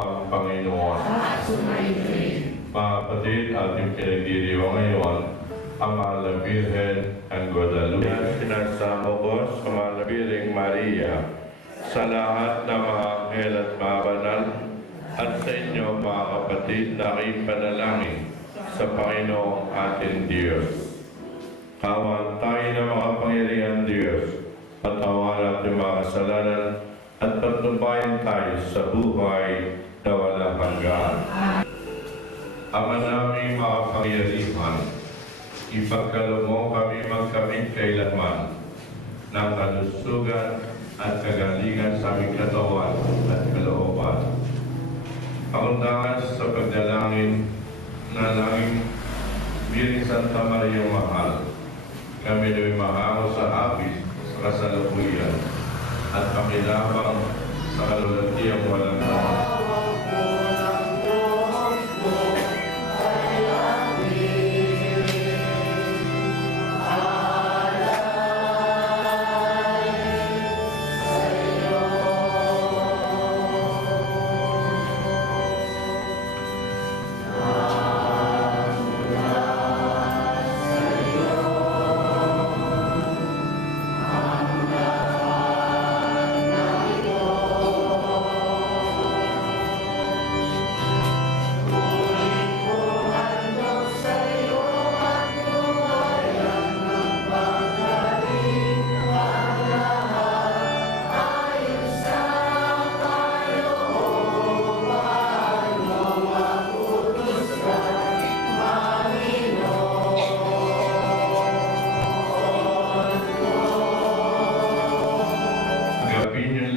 ang Panginoon. Mga kapatid, ating pinagdiriwang ngayon ang Mahal na Birhen ng Guadalupe. Sinasamo ko sa Mahal na Birheng Maria, sa lahat ng mga anghel at mga banal, at sa inyo mga kapatid na aking panalangin sa Panginoong ating Diyos. Kawan tayo ng makapangyarihan Diyos, patawarin natin mga kasalanan, at patnubayan tayo sa buhay na walang hanggan. Ama naming makapangyarihan, ipagkaloob mo kami magkamit kailanman ng kalusugan at kagalingan sa aming katawan at kalooban. Pakundangan sa pagdalangin na langing Birheng Santa Maria Mahal, kami na'y mahango sa apis sa kasalukuyan at pakilabang sa kalulatiang walang hanggan.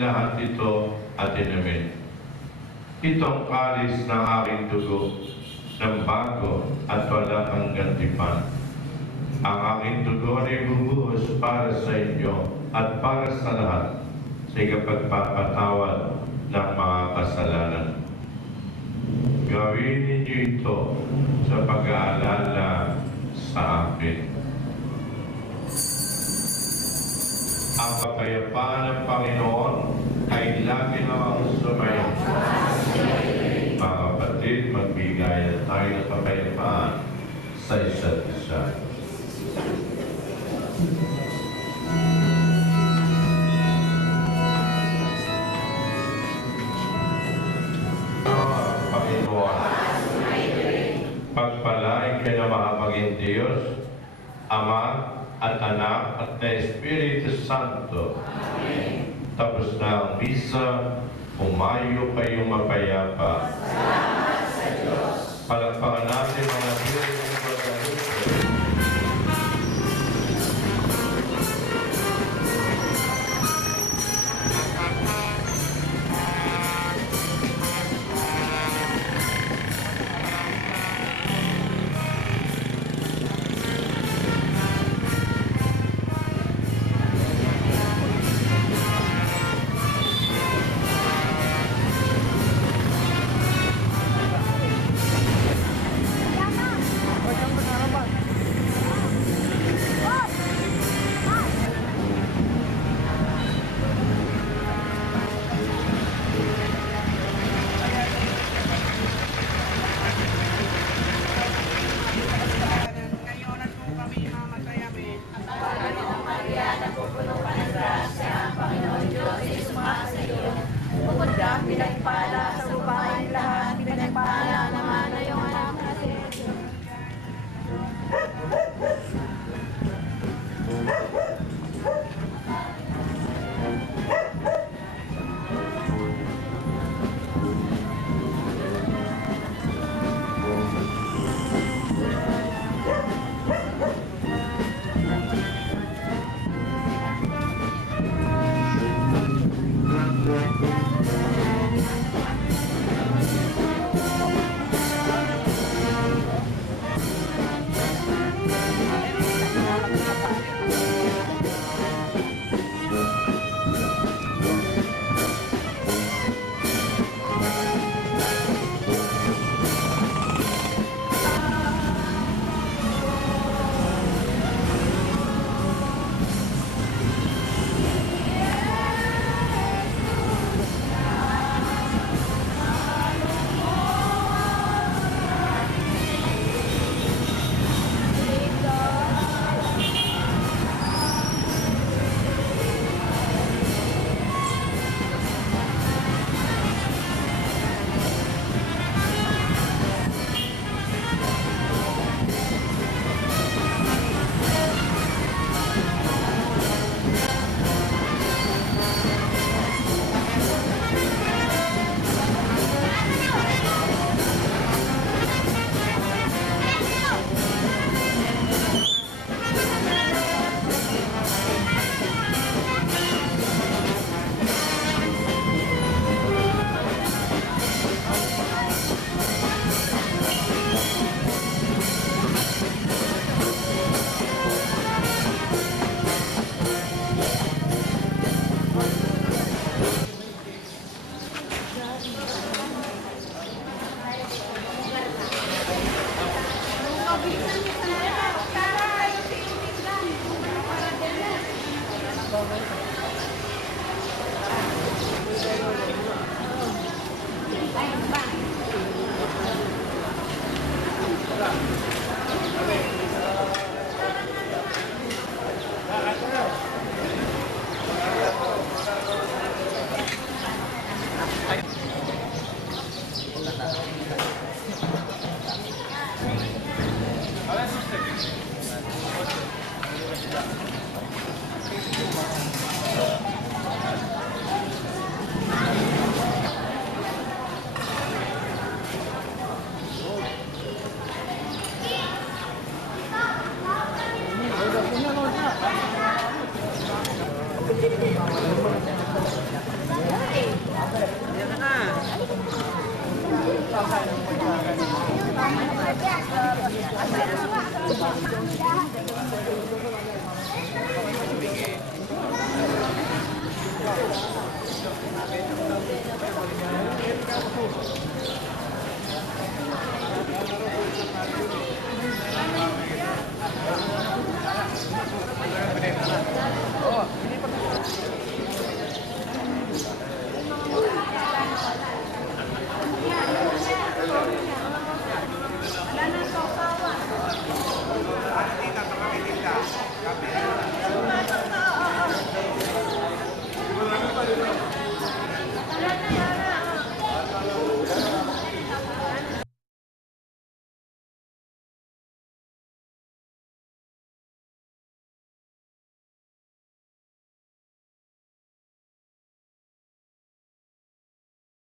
Lahat ito at inamin. Itong kalis ng aking dugo, ng bago at wala kang gantipan. Ang aking dugo ay bubuhos para sa inyo at para sa lahat sa ikapagpapatawad ng mga kasalanan. Gawin ninyo ito sa pag-aalala sa akin. Ang kapayapaan ng Panginoon ay lagi namang sumayo. Mga kapatid, magbigay tayo ng kapayapaan sa isa't isa. Panginoon, pagpalain kayo ng mahabaging Diyos, Ama, at Anak, at na Espiritu Santo. Amen. Tapos na ang misa, umayo kayong mapayapa. Salamat sa Diyos. Palakpakan natin mga Birheng ng Guadalupe. Thank you.